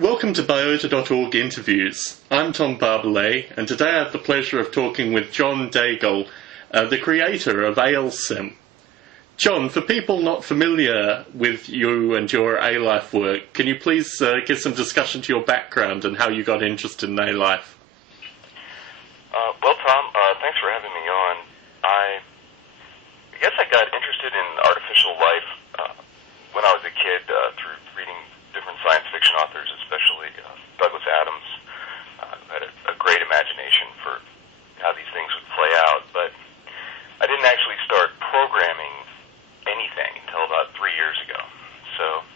Welcome to Biota.org interviews. I'm Tom Barbalet, and today I have the pleasure of talking with John Daigle, the creator of AleSim. John, for people not familiar with you and your A-Life work, can you please give some discussion to your background and how you got interested in A-Life? Well, Tom, thanks for having me on. I guess I got interested in artificial life when I was a kid through reading different science fiction authors, especially Douglas Adams, who had a great imagination for how these things would play out. But I didn't actually start programming anything until about 3 years ago. So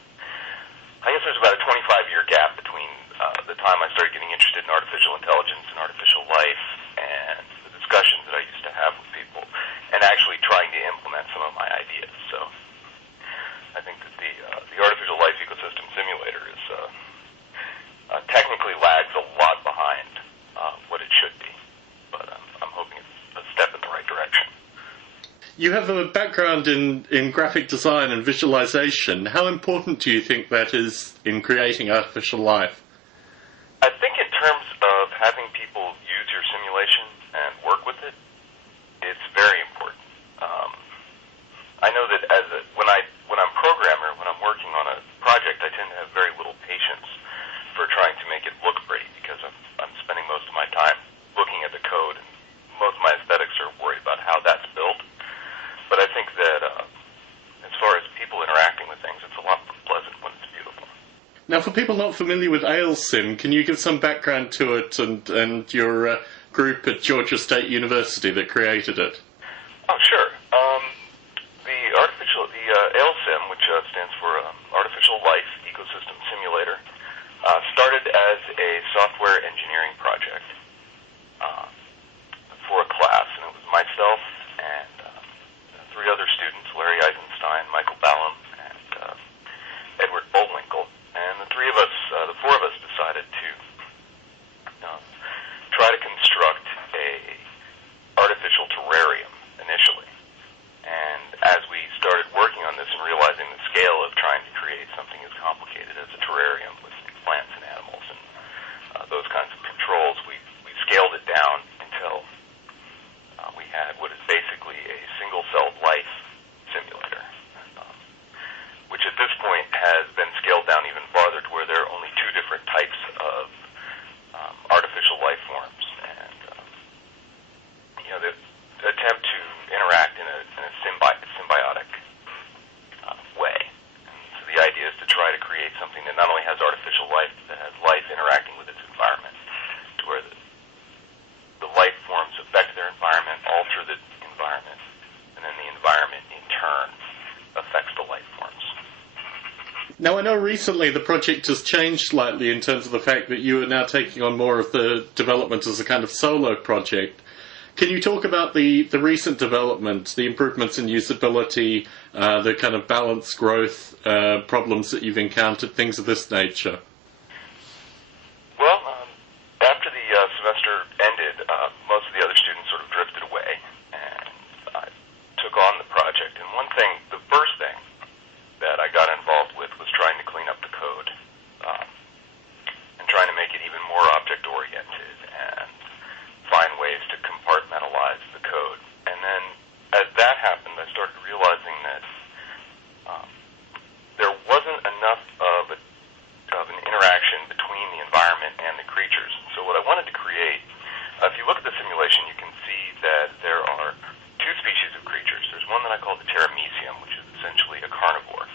I guess there's about a 25-year gap between the time I started getting interested in artificial intelligence and artificial life and the discussions that I used to have with people and actually trying to implement some of my ideas. So I think that the artificial life ecosystem simulator is technically lags a lot behind what it should be, but I'm hoping it's a step in the right direction. You have a background in graphic design and visualization. How important do you think that is in creating artificial life? I think in terms of having people use your simulation and work with it, it's very important. I know that when I'm a programmer, when I'm working on a project, I tend to have very little patience for trying to make it look pretty because I'm spending most of my time looking at the code, and most of my aesthetics are worried about how that's built. But I think that as far as people interacting with things, it's a lot more pleasant when it's beautiful. Now, for people not familiar with AleSim, can you give some background to it and your group at Georgia State University that created it? Oh, sure. The AleSim, which stands for Artificial Life Ecosystem Simulator, started as a software engineering project for a class, and it was myself and three other students, Larry Eisenstein, Michael Ballum, and Edward Bullwinkle. And the four of us decided to try to construct a artificial terrarium initially. And as we started working on this and realizing the scale of trying to create something as complicated as a terrarium with plants and animals and those kinds of controls, we scaled it down until we had what is basically a single-celled life simulator, which at this point has been scaled down even farther to where there are only two different types of artificial life forms. And the attempt to interact in a symbiotic way. And so the idea is to try to create something that not only has artificial life, but that has life interacting with its environment, to where the life forms affect their environment, alter the environment, and then the environment in turn affects the life forms. Now, I know recently the project has changed slightly in terms of the fact that you are now taking on more of the development as a kind of solo project. Can you talk about the recent development, the improvements in usability, the kind of balanced growth problems that you've encountered, things of this nature? Well, after the semester ended, most of the other students sort of drifted away, and I took on the project. And the first thing that I got involved with was trying to clean up the code and trying to make it even more object-oriented and find ways to compartmentalize the code. And then as that happened, I started realizing that there wasn't enough of an interaction between the environment and the creatures. So what I wanted to create, if you look at the simulation, you can see that there are two species of creatures. There's one that I call the Terramecium, which is essentially a carnivore.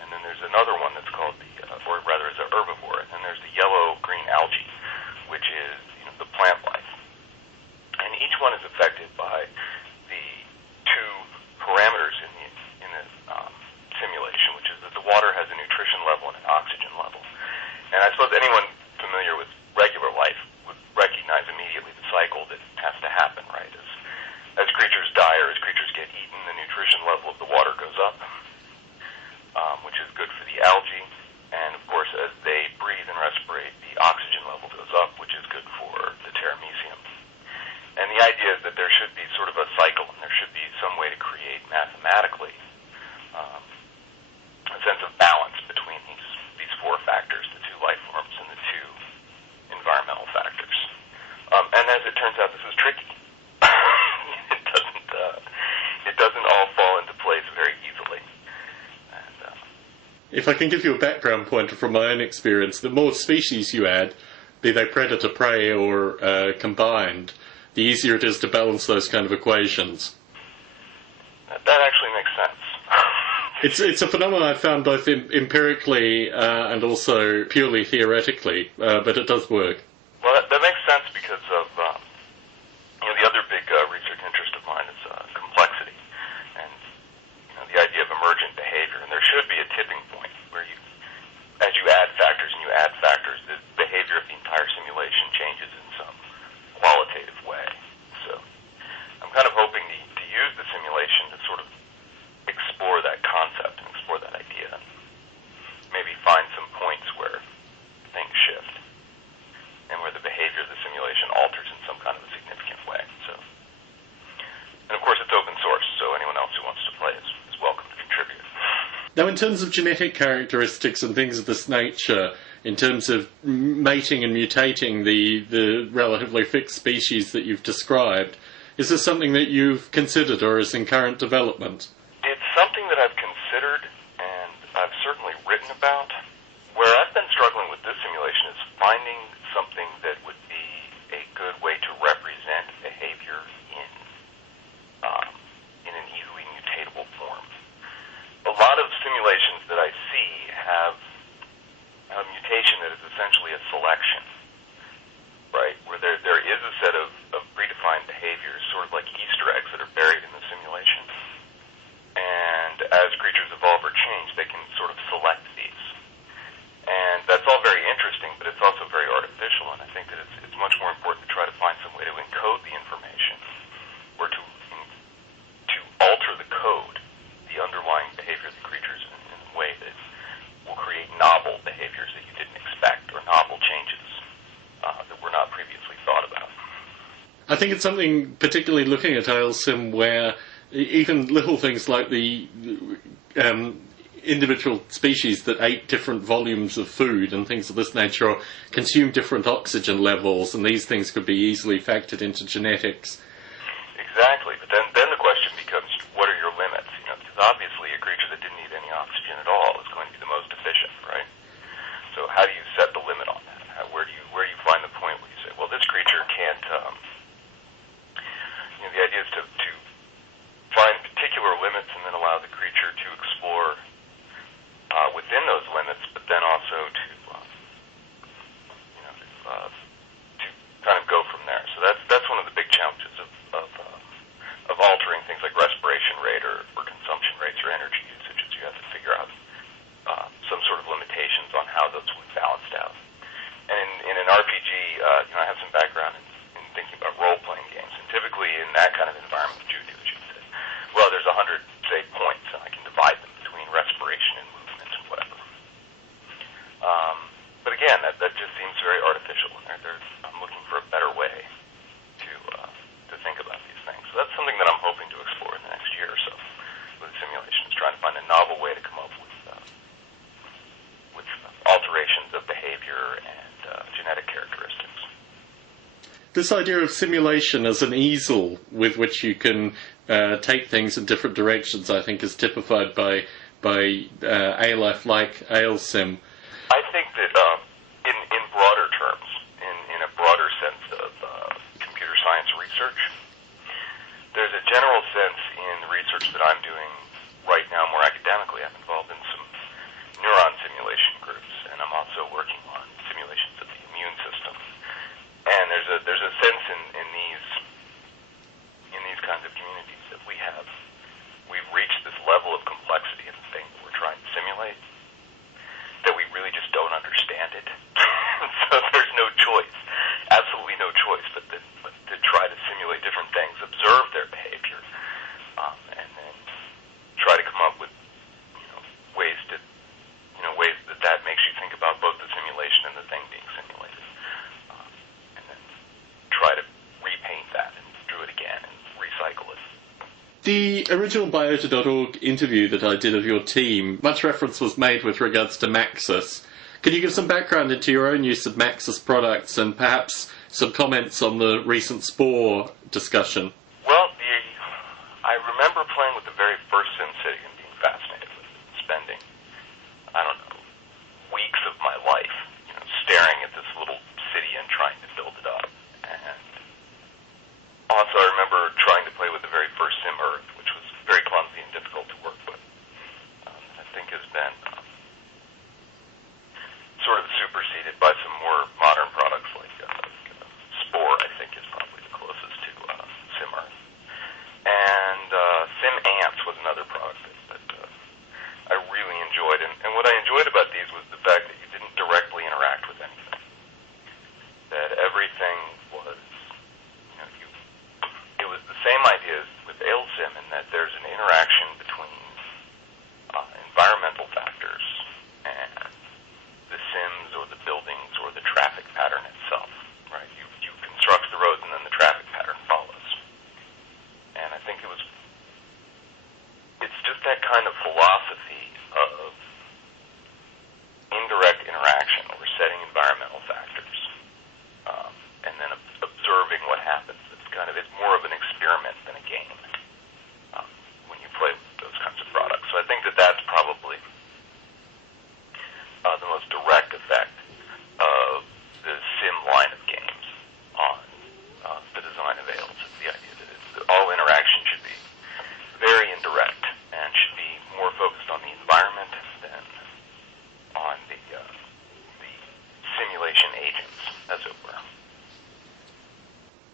And then there's another one that's called or rather is an herbivore. And then there's the yellow-green algae, which is the plant life. And each one is affected by the two parameters in the simulation, which is that the water has a nutrition level and an oxygen level. And I suppose anyone familiar with regular life would recognize immediately the cycle that has to happen, right? As creatures die or as creatures get eaten, the nutrition level of the water goes up, which is good for the algae. And of course, as they breathe and respirate, the oxygen level goes up, which is good for the Terramecium. And the idea is that there should be sort of a cycle, and there should be some way to create mathematically a sense of balance between these four factors, the two life if I can give you a background pointer from my own experience, the more species you add, be they predator-prey or combined, the easier it is to balance those kind of equations. That actually makes sense. It's a phenomenon I've found both empirically and also purely theoretically, but it does work. Well, that makes sense because of the other big research interest of mine is complexity, and the idea of emergent behavior. And there should be a tipping point where as you add factors and you add factors, the behavior of the entire simulation changes in some qualitative way. So I'm kind of hoping to use the simulation to sort of explore that concept and explore that idea, and maybe find some points where things shift and where the behavior of the simulation alters in some kind of a significant way. So, and of course it's open source, so anyone else who wants to play is welcome to contribute. Now, in terms of genetic characteristics and things of this nature, in terms of mating and mutating the relatively fixed species that you've described, is this something that you've considered or is in current development? It's something that I've considered and I've certainly written about. Where I've been struggling with this simulation is finding something that would be a good way to represent behavior in an easily mutatable form. A lot of simulations that I see have a mutation that is essentially a selection, right? Where there is a set of predefined behaviors, sort of like Easter eggs that are buried in the simulation. And as creatures evolve or change, they can sort of select these. And that's all very interesting, but it's also very artificial, and I think that it's much more important to try to find some way to encode the information or to alter the code, the underlying behavior of the creatures in a way that will create novel behaviors that you didn't expect or novel changes that were not previously thought about. I think it's something, particularly looking at ALSIM, where even little things like the individual species that ate different volumes of food and things of this nature or consume different oxygen levels, and these things could be easily factored into genetics. Exactly, but then the question becomes, what are your limits? Because obviously a creature that didn't need any oxygen at all is going to be the most efficient, right? So how do you set the limit on that? Where do you find the point where you say, well, this creature can't, the idea is to find particular limits and then allow the creature to explore within those limits, but then also to kind of go from there. So that's one of the big challenges of altering things like respiration rate or consumption rates or energy usage, is you have to figure out some sort of limitations on how those would be balanced out. And in an RPG, I have some background in thinking about role-playing games, and typically in that kind of environment, what you do is you say, well, there's 100, say, points, and I can divide them between respiration and movement and whatever. But again, that just seems very artificial, and I'm looking for a better way to think about these things. So that's something that I'm hoping to explore in the next year or so with simulations, trying to find a novel way to come up with alterations of behavior and genetic characteristics. This idea of simulation as an easel with which you can take things in different directions, I think, is typified by ALF like ALSIM. I think that in broader terms, in a broader sense of computer science research, there's a general sense in the research that I'm doing right now more academically. I'm involved in some neuron simulation groups, and I'm also working on simulations of the immune system. And there's a sense in these kinds of communities that we've reached this level of complexity in the thing that we're trying to simulate that we really just don't understand it. So there's no choice, absolutely no choice, but to try to simulate different things, observe their behavior, and then try to come up with ways that makes you think about both the simulation and the thing being simulated, and then try to repaint that and do it again and recycle it. The original Biota.org interview that I did of your team, much reference was made with regards to Maxis. Could you give some background into your own use of Maxis products and perhaps some comments on the recent Spore discussion? Well, I remember playing with the very first SimCity and being fascinated with it, spending, I don't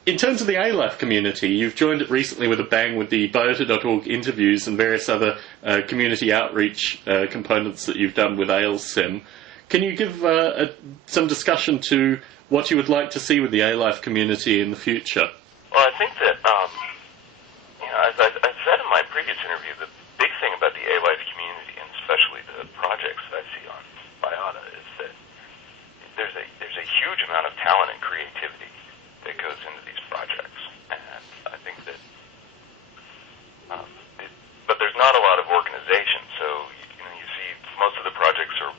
In terms of the ALAF community, you've joined it recently with a bang with the Biota.org interviews and various other community outreach components that you've done with ALSIM. Can you give some discussion to what you would like to see with the ALAF community in the future? Well, I think that, as I said in my previous interview, the big thing about the ALAF community, and especially the projects that I see on Biota, is that there's a huge amount of talent and creativity that goes into these projects, and I think that, but there's not a lot of organization. So you see most of the projects are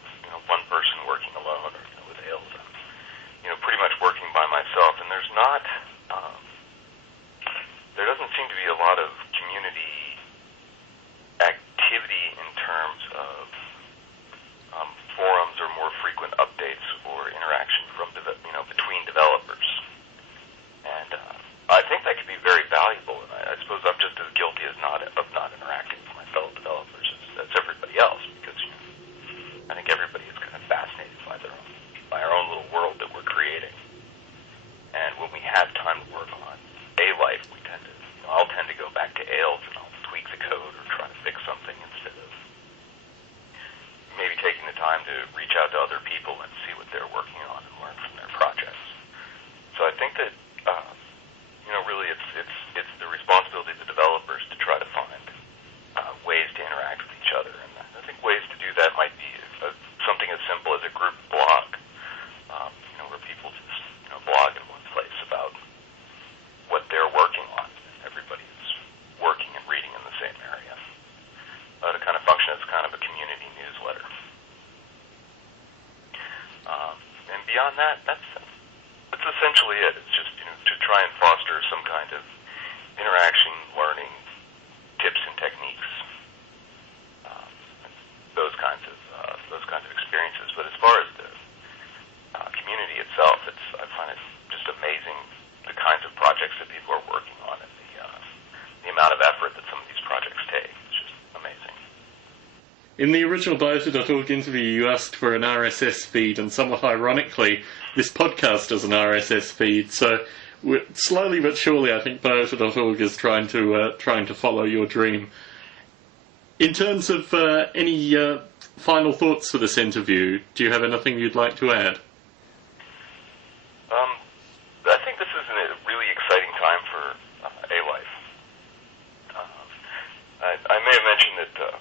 one person working alone, or with ALS, pretty much working by myself, and there doesn't seem to be a lot of community activity in terms of forums or more frequent updates or interaction from between developers. And I think that could be very valuable, and I suppose I'm just as guilty of not interacting with my fellow developers as everybody else, because I think everybody is kind of fascinated by our own little world that we're creating. And when we have time to work on A-Life, I'll tend to go back to ALS and I'll tweak the code or try to fix something instead of maybe taking the time to reach out to other people and see what they're working on and learn from their projects. So I think that really it's the responsibility of the developers to try to find ways to interact with each other, and I think ways to do that might be something as simple as a group blog, where people just blog in one place about what they're working on. Everybody is working and reading in the same area. To kind of function as kind of a community newsletter. And beyond that, that's essentially it. It's just to try and foster some kind of interaction, learning, tips and techniques, those kinds of experiences. But as far as the community itself, I find it just amazing the kinds of projects that people are working on and the amount of effort that some of these projects take. It's just amazing. In the original Biota.org interview, you asked for an RSS feed, and somewhat ironically, this podcast is an RSS feed. So, slowly but surely, I think Biota.org is trying to follow your dream. In terms of any final thoughts for this interview, do you have anything you'd like to add? I think this is a really exciting time for A-Life. I may have mentioned that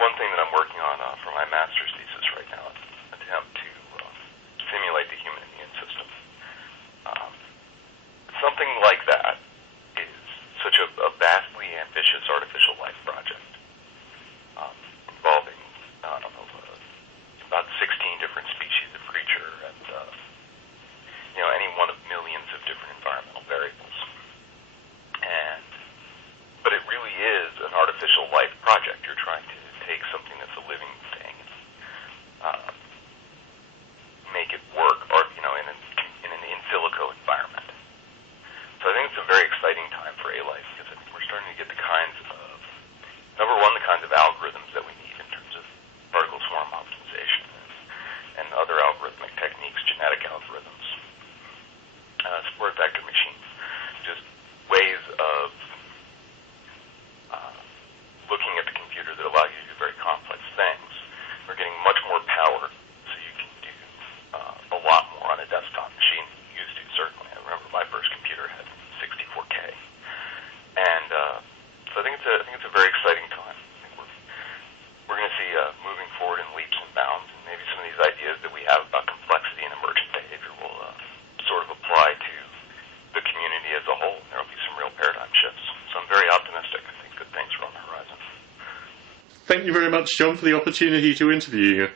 one thing that I'm working on for my master's thesis right now is an attempt to simulate the human immune system. Something like that is such a vastly ambitious artificial life project involving, about 16 different species of creature and any one of millions of different environmental variables. But it really is an artificial life project. You're trying to take something that's a living thing, make it work, or in an in silico environment. So I think it's a very exciting time for A-Life, because I think we're starting to get the kinds of, number one, the kinds of algorithms that we need in terms of particle swarm optimization and other algorithmic techniques, genetic algorithms, support vector machines, just ways of looking at the computer that allow you to do very complex things. We're getting much more power, so you can do a lot more on a desktop machine than you used to, certainly. I remember my first computer had 64K. And so I think it's a very exciting time. I think we're going to see moving forward in leaps and bounds, and maybe some of these ideas that we have about complexity and emergent behavior will sort of apply to the community as a whole. There will be some real paradigm shifts. So I'm very optimistic. I think good things are on the horizon. Thank you very much, John, for the opportunity to interview you.